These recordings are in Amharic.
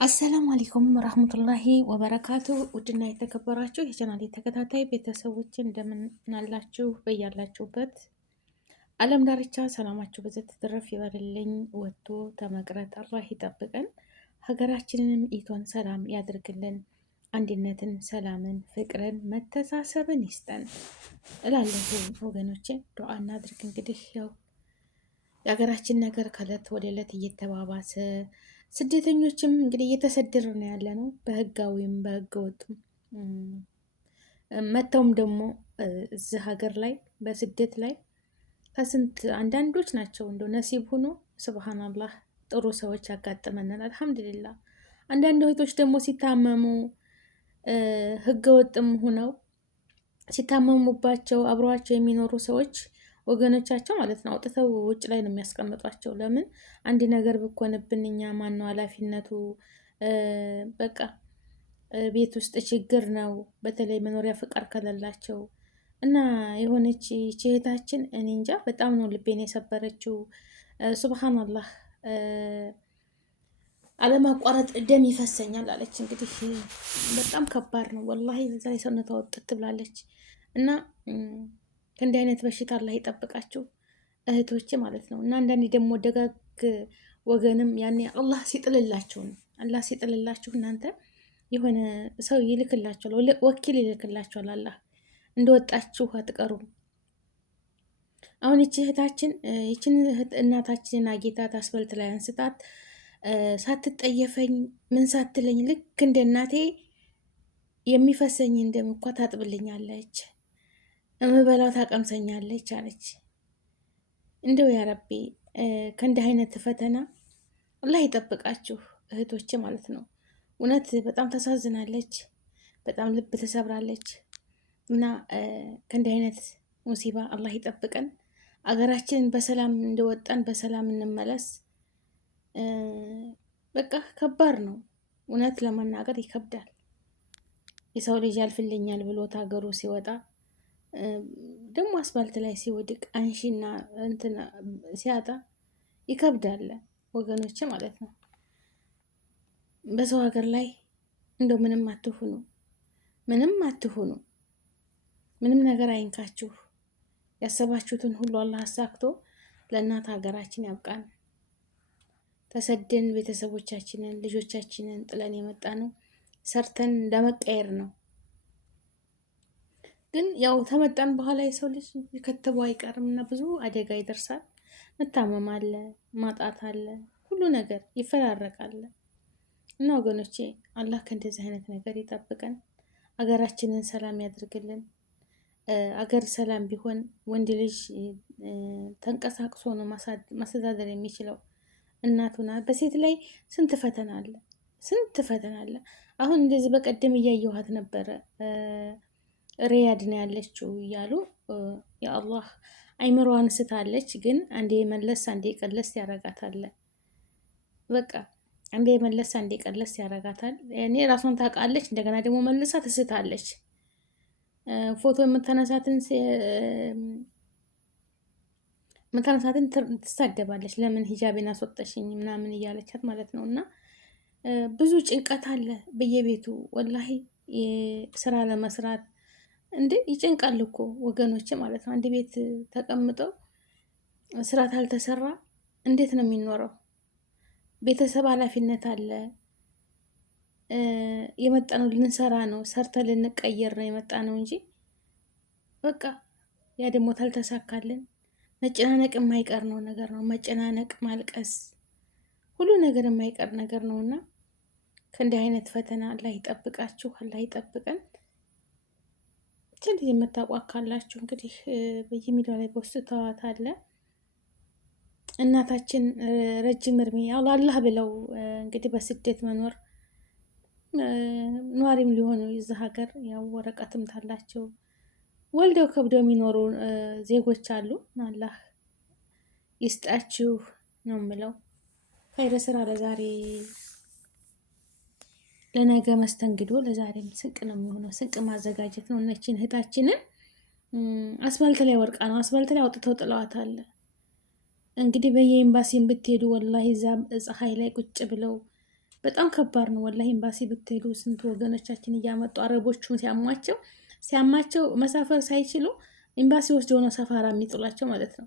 አሰላሙ አለይኩም ወራህመቱላሂ ወበረካቱ። ውድና የተከበራችሁ የቻናሌ ተከታታይ ቤተሰቦች እንደምን አላችሁ? በያላችሁበት ዓለም ዳርቻ ሰላማችሁ በዘት ትረፍ ይበልልኝ። ወጥቶ ተመቅረት አላህ ይጠብቀን። ሀገራችንንም ኢቷን ሰላም ያድርግልን። አንድነትን፣ ሰላምን፣ ፍቅርን፣ መተሳሰብን ይስጠን እላለሁ ወገኖቼ። ዱዓ እናድርግ። እንግዲህ ያው የሀገራችን ነገር ከእለት ወደ እለት እየተባባሰ ስደተኞችም እንግዲህ እየተሰደሩ ነው ያለ ነው። በህጋዊም በህገ ወጡም መተውም ደግሞ እዚህ ሀገር ላይ በስደት ላይ ከስንት አንዳንዶች ናቸው እንደ ነሲብ ሆኖ ስብሃናላህ ጥሩ ሰዎች ያጋጥመናል። አልሐምዱሊላ። አንዳንድ እህቶች ደግሞ ሲታመሙ ህገ ወጥም ሆነው ሲታመሙባቸው አብረዋቸው የሚኖሩ ሰዎች ወገኖቻቸው ማለት ነው አውጥተው ውጭ ላይ ነው የሚያስቀምጧቸው። ለምን አንድ ነገር ብኮንብን እኛ ማነው ኃላፊነቱ? በቃ ቤት ውስጥ ችግር ነው፣ በተለይ መኖሪያ ፍቃድ ከሌላቸው እና የሆነች እህታችን እኔ እንጃ በጣም ነው ልቤን የሰበረችው። ሱብሃንአላህ አለማቋረጥ ደም ይፈሰኛል አለች። እንግዲህ በጣም ከባድ ነው ወላሂ። በዛ ላይ ሰውነቷ ወጥት ብላለች እና ከእንዲህ አይነት በሽታ አላህ ይጠብቃችሁ እህቶች ማለት ነው። እና አንዳንዴ ደግሞ ደጋግ ወገንም ያኔ አላህ ሲጥልላችሁ ነው። አላህ ሲጥልላችሁ እናንተ የሆነ ሰው ይልክላችኋል፣ ወኪል ይልክላችኋል። አላህ እንደወጣችሁ አትቀሩም። አሁን ይቺ እህታችን ይችን እናታችንን አጌታት አስበልት ላይ አንስታት ሳትጠየፈኝ ምን ሳትለኝ ልክ እንደ እናቴ የሚፈሰኝ እንደምኳ ታጥብልኛለች፣ እምበላው ታቀምሰኛለች አለች። እንደው ያረቢ ከእንዲህ አይነት ፈተና አላህ ይጠብቃችሁ እህቶች ማለት ነው። እውነት በጣም ታሳዝናለች፣ በጣም ልብ ተሰብራለች። እና ከእንዲህ አይነት ሙሲባ አላህ ይጠብቀን። አገራችንን በሰላም እንደወጣን በሰላም እንመለስ። በቃ ከባድ ነው እውነት ለመናገር ይከብዳል። የሰው ልጅ ያልፍልኛል ብሎት ሀገሩ ሲወጣ ደግሞ አስፋልት ላይ ሲወድቅ አንሺና እንትን ሲያጣ ይከብዳል ወገኖች ማለት ነው። በሰው ሀገር ላይ እንደው ምንም አትሁኑ፣ ምንም አትሁኑ፣ ምንም ነገር አይንካችሁ። ያሰባችሁትን ሁሉ አላህ አሳክቶ ለእናት ሀገራችን ያብቃን። ተሰደን ቤተሰቦቻችንን ልጆቻችንን ጥለን የመጣ ነው ሰርተን ለመቀየር ነው። ግን ያው ተመጣን በኋላ የሰው ልጅ ከተቡ አይቀርም እና ብዙ አደጋ ይደርሳል። መታመም አለ፣ ማጣት አለ፣ ሁሉ ነገር ይፈራረቃል። እና ወገኖቼ አላህ ከእንደዚህ አይነት ነገር ይጠብቀን፣ አገራችንን ሰላም ያድርግልን። አገር ሰላም ቢሆን ወንድ ልጅ ተንቀሳቅሶ ነው ማስተዳደር የሚችለው። እናቱና በሴት ላይ ስንት ፈተና አለ፣ ስንት ፈተና አለ። አሁን እንደዚህ በቀደም እያየኋት ነበረ ሪያድ ነው ያለችው እያሉ የአላህ አይምሮዋን ስታለች። ግን አንዴ መለስ አንዴ ቀለስ ያረጋታል። በቃ አንዴ መለስ አንዴ ቀለስ ያረጋታል። እኔ ራሷን ታውቃለች፣ እንደገና ደግሞ መልሳ ትስታለች። ፎቶ የምታነሳትን ትሳደባለች። ለምን ሂጃቤን አስወጣሽኝ ምናምን እያለቻት ማለት ነው። እና ብዙ ጭንቀት አለ በየቤቱ ወላሂ ስራ ለመስራት እንዴ ይጭንቃል እኮ ወገኖች ማለት ነው። አንድ ቤት ተቀምጠው ስራ ካልተሰራ እንዴት ነው የሚኖረው? ቤተሰብ ኃላፊነት አለ። የመጣ ነው ልንሰራ ነው፣ ሰርተ ልንቀየር ነው የመጣ ነው እንጂ በቃ ያ ደግሞ ታልተሳካልን መጨናነቅ የማይቀር ነው ነገር ነው። መጨናነቅ፣ ማልቀስ፣ ሁሉ ነገር የማይቀር ነገር ነው እና ከእንዲህ አይነት ፈተና አላህ ይጠብቃችሁ፣ አላህ ይጠብቀን። እንግዲህ የምታውቋት ካላችሁ እንግዲህ በየሚዲያው ላይ ፖስት ተዋት አለ እናታችን ረጅም እድሜ አላህ ብለው እንግዲህ በስደት መኖር ኗሪም ሊሆኑ የዚህ ሀገር ያው ወረቀትም ታላቸው ወልደው ከብደው የሚኖሩ ዜጎች አሉ። አላህ ይስጣችሁ ነው የምለው። ኸይረ ስራ ለዛሬ ለነገ መስተንግዶ ለዛሬም ስንቅ ነው የሚሆነው። ስንቅ ማዘጋጀት ነው። እነችን እህታችንን አስፋልት ላይ ወርቃ ነው አስፋልት ላይ አውጥተው ጥለዋታል። እንግዲህ በየኤምባሲን ብትሄዱ ወላሂ እዛ ፀሐይ ላይ ቁጭ ብለው በጣም ከባድ ነው ወላሂ። ኤምባሲ ብትሄዱ ስንት ወገኖቻችን እያመጡ አረቦቹን ሲያማቸው መሳፈር ሳይችሉ ኤምባሲ ወስደው ነው ሰፋራ የሚጥሏቸው ማለት ነው።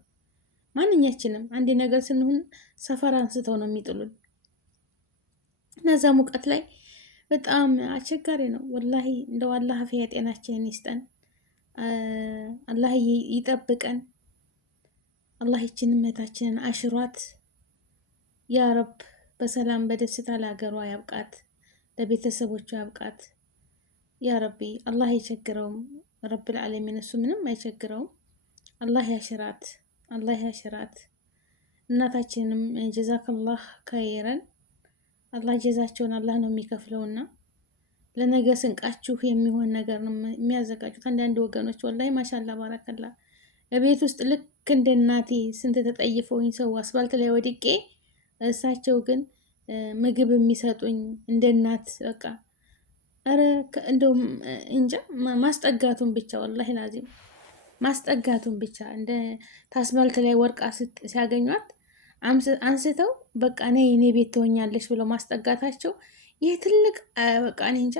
ማንኛችንም አንድ ነገር ስንሆን ሰፈር አንስተው ነው የሚጥሉን። እነዛ ሙቀት ላይ በጣም አስቸጋሪ ነው ወላሂ። እንደው አላህ አፍያ ጤናችንን ይስጠን፣ አላህ ይጠብቀን። አላህ ይችን እመታችንን አሽሯት ያ ረብ፣ በሰላም በደስታ ለሀገሯ ያብቃት፣ ለቤተሰቦቿ ያብቃት ያ ረቢ። አላህ አይቸግረውም ረብል ዓለሚን፣ እሱ ምንም አይቸግረውም። አላህ ያሽራት፣ አላህ ያሽራት። እናታችንም ጀዛከላህ ከይረን፣ አላህ ጀዛቸውን አላህ ነው የሚከፍለውና ለነገ ስንቃችሁ የሚሆን ነገር ነው የሚያዘጋጁት አንዳንድ ወገኖች። ወላሂ ማሻላ ባረከላ። በቤት ውስጥ ልክ እንደ እናቴ ስንት ተጠይፈውኝ ሰው አስፋልት ላይ ወድቄ፣ እሳቸው ግን ምግብ የሚሰጡኝ እንደ እናት በቃ። ኧረ እንደውም እንጃ ማስጠጋቱን ብቻ ወላሂ ላዚም ማስጠጋቱን ብቻ እንደ ታስፋልት ላይ ወርቃ ሲያገኟት አንስተው በቃ እኔ ቤት ትሆኛለሽ ብለው ማስጠጋታቸው ይህ ትልቅ በቃ እኔ እንጃ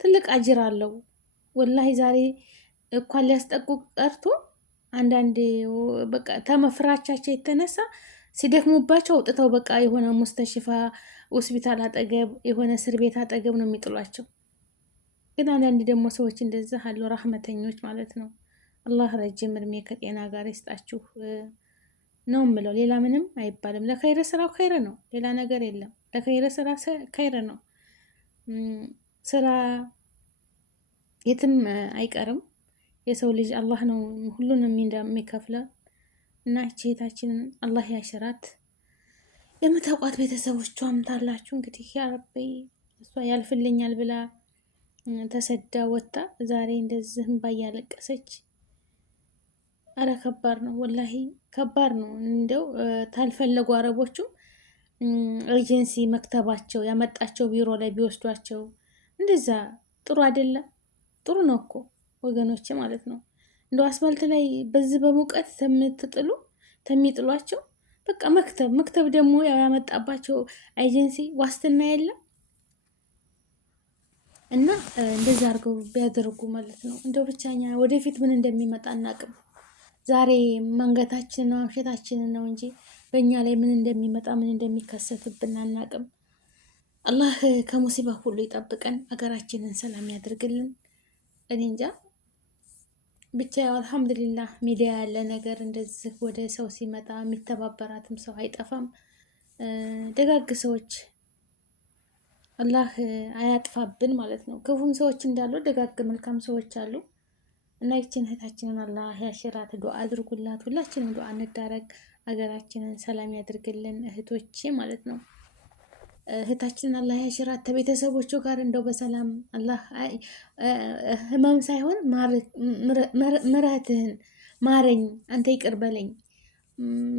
ትልቅ አጅር አለው ወላሂ። ዛሬ እንኳን ሊያስጠቁ ቀርቶ አንዳንድ በቃ ተመፍራቻቸው የተነሳ ሲደክሙባቸው አውጥተው በቃ የሆነ ሙስተሽፋ ሆስፒታል አጠገብ የሆነ እስር ቤት አጠገብ ነው የሚጥሏቸው። ግን አንዳንድ ደግሞ ሰዎች እንደዛ አሉ፣ ራህመተኞች ማለት ነው። አላህ ረጅም እድሜ ከጤና ጋር ይስጣችሁ ነው የምለው። ሌላ ምንም አይባልም። ለኸይረ ስራው ኸይረ ነው፣ ሌላ ነገር የለም። ለኸይረ ስራ ኸይረ ነው። ስራ የትም አይቀርም። የሰው ልጅ አላህ ነው ሁሉንም የሚከፍለው እና እህታችንን አላህ ያሽራት። የምታውቋት ቤተሰቦቿም ታላችሁ እንግዲህ ያ ረቢ፣ እሷ ያልፍልኛል ብላ ተሰዳ ወጣ ዛሬ እንደዚህም ባያለቀሰች። አረ ከባድ ነው ወላሂ ከባድ ነው። እንደው ታልፈለጉ አረቦቹ ኤጀንሲ መክተባቸው ያመጣቸው ቢሮ ላይ ቢወስዷቸው እንደዛ ጥሩ አይደለም። ጥሩ ነው እኮ ወገኖች ማለት ነው። እንደው አስፋልት ላይ በዚህ በሙቀት ተሚጥሏቸው በቃ መክተብ ደግሞ ያው ያመጣባቸው ኤጀንሲ ዋስትና የለም እና እንደዛ አድርገው ቢያደርጉ ማለት ነው። እንደው ብቻኛ ወደፊት ምን እንደሚመጣ አናቅም። ዛሬ መንገታችንን ነው አምሸታችንን ነው እንጂ በእኛ ላይ ምን እንደሚመጣ ምን እንደሚከሰትብን አናቅም። አላህ ከሙሲባ ሁሉ ይጠብቀን፣ ሀገራችንን ሰላም ያድርግልን። እኔ እንጃ ብቻ ያው አልሐምዱሊላህ ሚዲያ ያለ ነገር እንደዚህ ወደ ሰው ሲመጣ የሚተባበራትም ሰው አይጠፋም። ደጋግ ሰዎች አላህ አያጥፋብን ማለት ነው። ክፉም ሰዎች እንዳሉ ደጋግ መልካም ሰዎች አሉ እና ይችን እህታችንን አላህ ያሽራት። ዱዓ አድርጉላት። ሁላችንም ዱዓ እንዳረግ፣ ሀገራችንን ሰላም ያድርግልን እህቶቼ ማለት ነው። እህታችንን አላህ ያሽራት ከቤተሰቦቹ ጋር እንደው በሰላም አላህ ህመም ሳይሆን ምሕረትህን ማረኝ አንተ ይቅር በለኝ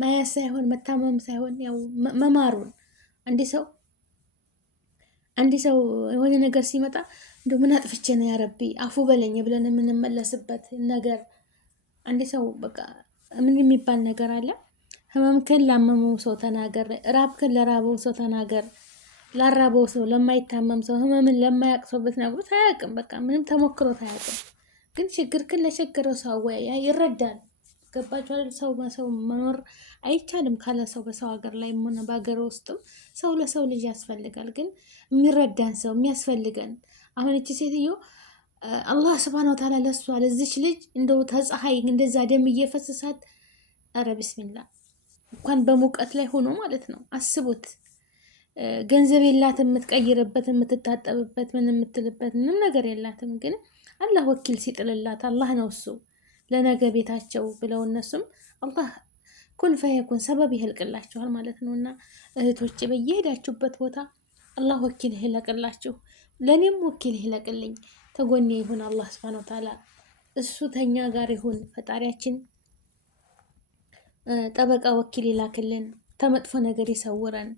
ማያዝ ሳይሆን መታመም ሳይሆን ያው መማሩን አንድ ሰው የሆነ ነገር ሲመጣ እንደው ምን አጥፍቼ ነው ያረቢ አፉ በለኝ ብለን የምንመለስበት ነገር። አንድ ሰው በቃ ምን የሚባል ነገር አለ፣ ህመምክን ላመመው ሰው ተናገር፣ ራብክን ለራበው ሰው ተናገር። ላራበው ሰው ለማይታመም ሰው ህመምን ለማያውቅ ሰው ብትነግሩት አያውቅም። በቃ ምንም ተሞክሮት አያውቅም። ግን ችግርክን ለቸገረው ሰው አወያያ ይረዳል። ገባችሁ አይደል? ሰው በሰው መኖር አይቻልም ካለ ሰው በሰው ሀገር ላይ ሆነ በሀገር ውስጥም ሰው ለሰው ልጅ ያስፈልጋል። ግን የሚረዳን ሰው የሚያስፈልገን። አሁን እቺ ሴትዮ አላህ ስብሃነ ወተዓላ ለሷ ለዚች ልጅ እንደው ተፀሐይ እንደዛ ደም እየፈሰሳት፣ ኧረ ቢስሚላ እንኳን በሙቀት ላይ ሆኖ ማለት ነው። አስቡት። ገንዘብ የላትም የምትቀይርበት የምትታጠብበት ምን የምትልበት ምንም ነገር የላትም። ግን አላህ ወኪል ሲጥልላት አላህ ነው እሱ ለነገ ቤታቸው ብለው እነሱም አላህ ኩን ፈየኩን ሰበብ ይህልቅላችኋል ማለት ነው። እና እህቶች በየሄዳችሁበት ቦታ አላህ ወኪል ይህለቅላችሁ፣ ለእኔም ወኪል ይህለቅልኝ። ተጎኔ ይሁን አላህ ሱብሃነሁ ወተዓላ፣ እሱ ተኛ ጋር ይሁን ፈጣሪያችን። ጠበቃ ወኪል ይላክልን፣ ተመጥፎ ነገር ይሰውረን።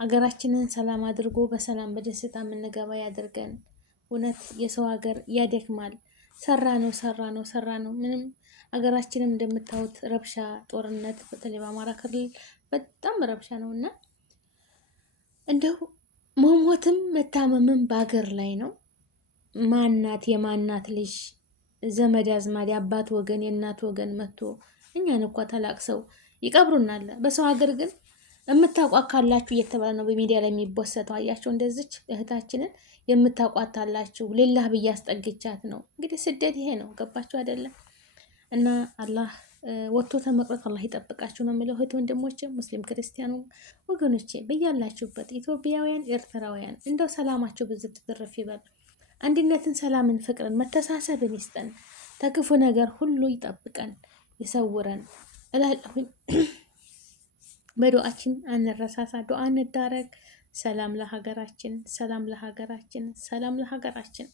አገራችንን ሰላም አድርጎ በሰላም በደስታ የምንገባ ያድርገን። እውነት የሰው ሀገር ያደክማል። ሰራ ነው ምንም። አገራችንም እንደምታዩት ረብሻ፣ ጦርነት፣ በተለይ በአማራ ክልል በጣም ረብሻ ነው እና እንደው መሞትም መታመምም በአገር ላይ ነው። ማናት የማናት ልጅ ዘመድ አዝማድ የአባት ወገን የእናት ወገን መጥቶ እኛን እኳ ተላቅሰው ይቀብሩናል። በሰው ሀገር ግን የምታውቋት ካላችሁ እየተባለ ነው በሚዲያ ላይ የሚቦሰተው። አያቸው እንደዚች እህታችንን የምታውቋታላችሁ ሌላህ ብዬ አስጠግቻት ነው። እንግዲህ ስደት ይሄ ነው። ገባችሁ አይደለም? እና አላህ ወጥቶ ተመቅረት አላህ ይጠብቃችሁ ነው የምለው። እህት ወንድሞቼ፣ ሙስሊም ክርስቲያኑ ወገኖቼ በያላችሁበት ኢትዮጵያውያን፣ ኤርትራውያን እንደው ሰላማችሁ ብዝት ትርፍ ይበል። አንድነትን፣ ሰላምን፣ ፍቅርን፣ መተሳሰብን ይስጠን። ተክፉ ነገር ሁሉ ይጠብቀን፣ ይሰውረን እላለሁኝ። በዱዓችን አንረሳሳ፣ ዱዓ እንዳረግ። ሰላም ለሀገራችን፣ ሰላም ለሀገራችን፣ ሰላም ለሀገራችን።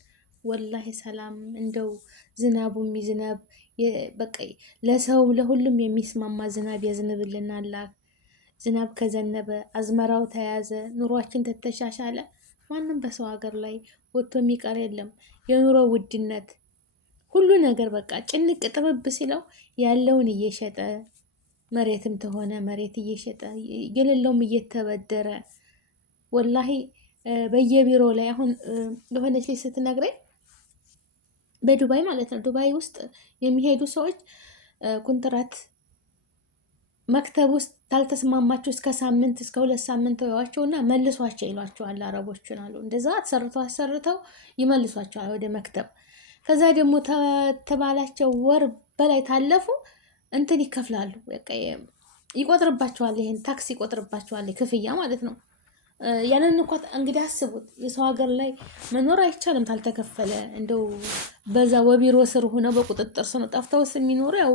ወላሂ ሰላም እንደው ዝናቡ የሚዝነብ በቃ ለሰው ለሁሉም የሚስማማ ዝናብ ያዝንብልናል። ዝናብ ከዘነበ አዝመራው ተያዘ፣ ኑሯችን ተተሻሻለ፣ ማንም በሰው ሀገር ላይ ወጥቶ የሚቀር የለም። የኑሮ ውድነት ሁሉ ነገር በቃ ጭንቅ ጥብብ ሲለው ያለውን እየሸጠ መሬትም ተሆነ መሬት እየሸጠ የሌለውም እየተበደረ ወላሂ በየቢሮ ላይ አሁን ለሆነች ልጅ ስትነግረኝ በዱባይ ማለት ነው፣ ዱባይ ውስጥ የሚሄዱ ሰዎች ኮንትራት መክተብ ውስጥ ታልተስማማችሁ እስከ ሳምንት እስከ 2 ሳምንት ተዋቸውና መልሷቸው ይሏቸዋል። አረቦችን አሉ እንደዛ አሰርተው ይመልሷቸዋል ወደ መክተብ። ከዛ ደግሞ ተባላቸው ወር በላይ ታለፉ እንትን ይከፍላሉ፣ ይቆጥርባቸዋል። ይሄን ታክስ ይቆጥርባቸዋል፣ ክፍያ ማለት ነው። ያንን እንኳ እንግዲህ አስቡት። የሰው ሀገር ላይ መኖር አይቻልም ታልተከፈለ። እንደው በዛ ወቢሮ ስር ሆነው በቁጥጥር ስር ጠፍተውስ የሚኖሩ ያው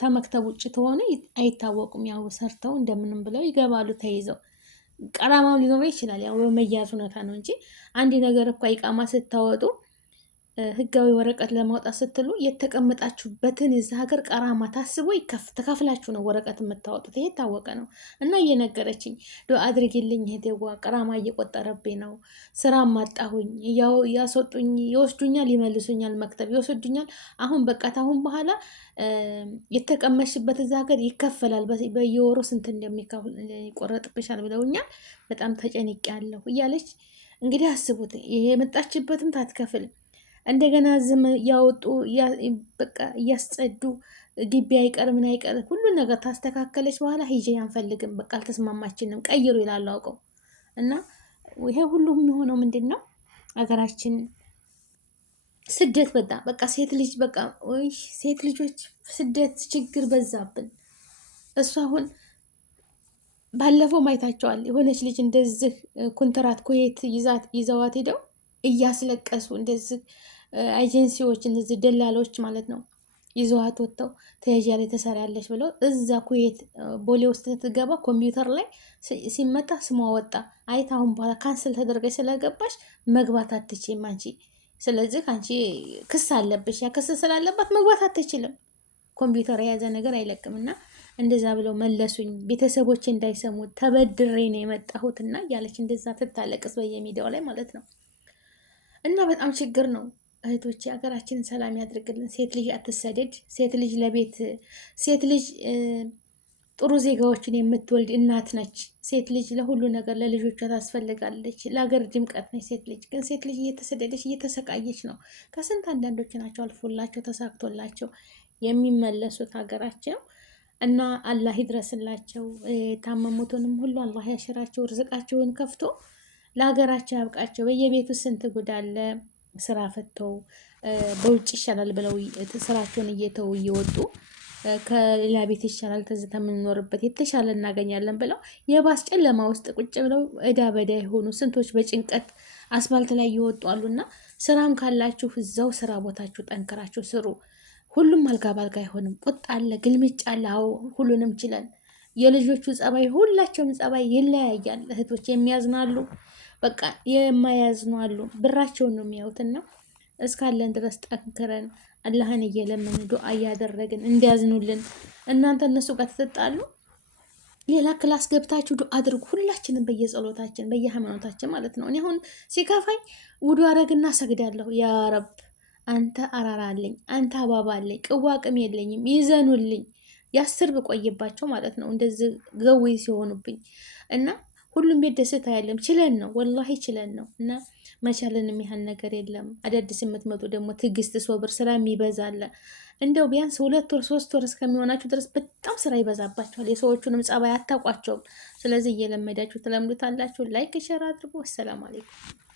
ተመክተብ ውጭ ተሆነ አይታወቁም። ያው ሰርተው እንደምንም ብለው ይገባሉ ተይዘው። ቀራማው ሊኖር ይችላል፣ ያው በመያዝ ሁኔታ ነው እንጂ አንድ ነገር እኮ ይቃማ ስታወጡ ህጋዊ ወረቀት ለማውጣት ስትሉ የተቀመጣችሁበትን እዛ ሀገር ቀራማ ታስቦ ተከፍላችሁ ነው ወረቀት የምታወጡት። ይሄ የታወቀ ነው። እና እየነገረችኝ ዱአ አድርጊልኝ እህቴዋ፣ ቀራማ እየቆጠረብኝ ነው፣ ስራ ማጣሁኝ፣ ያስወጡኝ፣ ይወስዱኛል፣ ይመልሱኛል፣ መክተብ ይወስዱኛል። አሁን በቃ አሁን በኋላ የተቀመሽበት እዛ ሀገር ይከፈላል፣ በየወሩ ስንት እንደሚከፍል ይቆረጥብሻል ብለውኛል። በጣም ተጨንቄያለሁ እያለች እንግዲህ አስቡት። የመጣችበትም ታትከፍልም እንደገና ዝም ያወጡ በቃ እያስጸዱ ግቢ አይቀር ምን አይቀር ሁሉን ነገር ታስተካከለች በኋላ ሂጄ አንፈልግም በቃ አልተስማማችንም ቀይሩ ይላሉ አውቀው። እና ይሄ ሁሉ የሚሆነው ምንድን ነው? ሀገራችን ስደት በቃ ሴት ልጅ በቃ ወይ ሴት ልጆች ስደት ችግር በዛብን። እሱ አሁን ባለፈው ማይታቸዋል። የሆነች ልጅ እንደዚህ ኮንትራት ኩዌት ይዘዋት ሄደው እያስለቀሱ እንደዚህ ኤጀንሲዎች እንደዚህ ደላሎች ማለት ነው ይዘዋት ወጥተው ተያዣ ላይ ተሰሪያለች ብለው እዛ ኩዌት ቦሌ ውስጥ ስትገባ ኮምፒውተር ላይ ሲመጣ ስሟ ወጣ። አይት አሁን በኋላ ካንስል ተደርገች ስለገባሽ መግባት አትችይም አንቺ፣ ስለዚህ አንቺ ክስ አለብሽ። ያ ክስ ስላለባት መግባት አትችልም። ኮምፒውተር የያዘ ነገር አይለቅም። እና እንደዛ ብለው መለሱኝ። ቤተሰቦች እንዳይሰሙ ተበድሬ ነው የመጣሁትና ያለች እንደዛ ትታለቅስ በየሚዲያው ላይ ማለት ነው። እና በጣም ችግር ነው እህቶች፣ ሀገራችንን ሰላም ያድርግልን። ሴት ልጅ አትሰደድ። ሴት ልጅ ሴት ልጅ ጥሩ ዜጋዎችን የምትወልድ እናት ነች። ሴት ልጅ ለሁሉ ነገር ለልጆቿ ታስፈልጋለች። ለሀገር ድምቀት ነች ሴት ልጅ። ግን ሴት ልጅ እየተሰደደች እየተሰቃየች ነው። ከስንት አንዳንዶች ናቸው አልፎላቸው ተሳክቶላቸው የሚመለሱት ሀገራቸው። እና አላህ ይድረስላቸው። የታመሙትንም ሁሉ አላህ ያሽራቸው። ርዝቃቸውን ከፍቶ ለሀገራቸው ያብቃቸው። በየቤቱ ስንት ጉድ አለ። ስራ ፈተው በውጭ ይሻላል ብለው ስራቸውን እየተው እየወጡ ከሌላ ቤት ይሻላል ተዝታ የምንኖርበት የተሻለ እናገኛለን ብለው የባስ ጨለማ ውስጥ ቁጭ ብለው እዳ በዳ የሆኑ ስንቶች በጭንቀት አስፋልት ላይ ይወጡ አሉና፣ ስራም ካላችሁ እዛው ስራ ቦታችሁ ጠንክራችሁ ስሩ። ሁሉም አልጋ ባልጋ አይሆንም። ቁጣ አለ፣ ግልምጫ አለ። አዎ ሁሉንም ችለን። የልጆቹ ጸባይ፣ ሁላቸውም ጸባይ ይለያያል። እህቶች የሚያዝናሉ፣ በቃ የማያዝኑ አሉ። ብራቸውን ነው የሚያዩትና እስካለን ድረስ ጠንክረን አላህን እየለመን ዱዓ እያደረግን እንዲያዝኑልን። እናንተ እነሱ ጋር ተጣሉ ሌላ ክላስ ገብታችሁ ዱዓ አድርጉ። ሁላችንም በየጸሎታችን በየሃይማኖታችን ማለት ነው። እኔ አሁን ሲከፋኝ ውዱ አረግና ሰግዳለሁ። ያ ረብ አንተ አራራ አለኝ፣ አንተ አባባ አለኝ፣ ቅዋቅም የለኝም፣ ይዘኑልኝ። 10 ብቆይባቸው ማለት ነው እንደዚህ ገዊ ሲሆኑብኝ። እና ሁሉም ቤት ደስታ ያለም ችለን ነው ወላሂ ችለን ነው። እና መቻልን የሚያህል ነገር የለም። አዳዲስ የምትመጡ ደግሞ ትዕግስት ሶብር ስራ የሚበዛለ እንደው ቢያንስ 2 ወር 3 ወር እስከሚሆናችሁ ድረስ በጣም ስራ ይበዛባችኋል። የሰዎቹንም ጸባይ አታውቋቸውም። ስለዚህ እየለመዳችሁ ትለምዱታላችሁ። ላይክ ሸር አድርጉ። አሰላሙ አለይኩም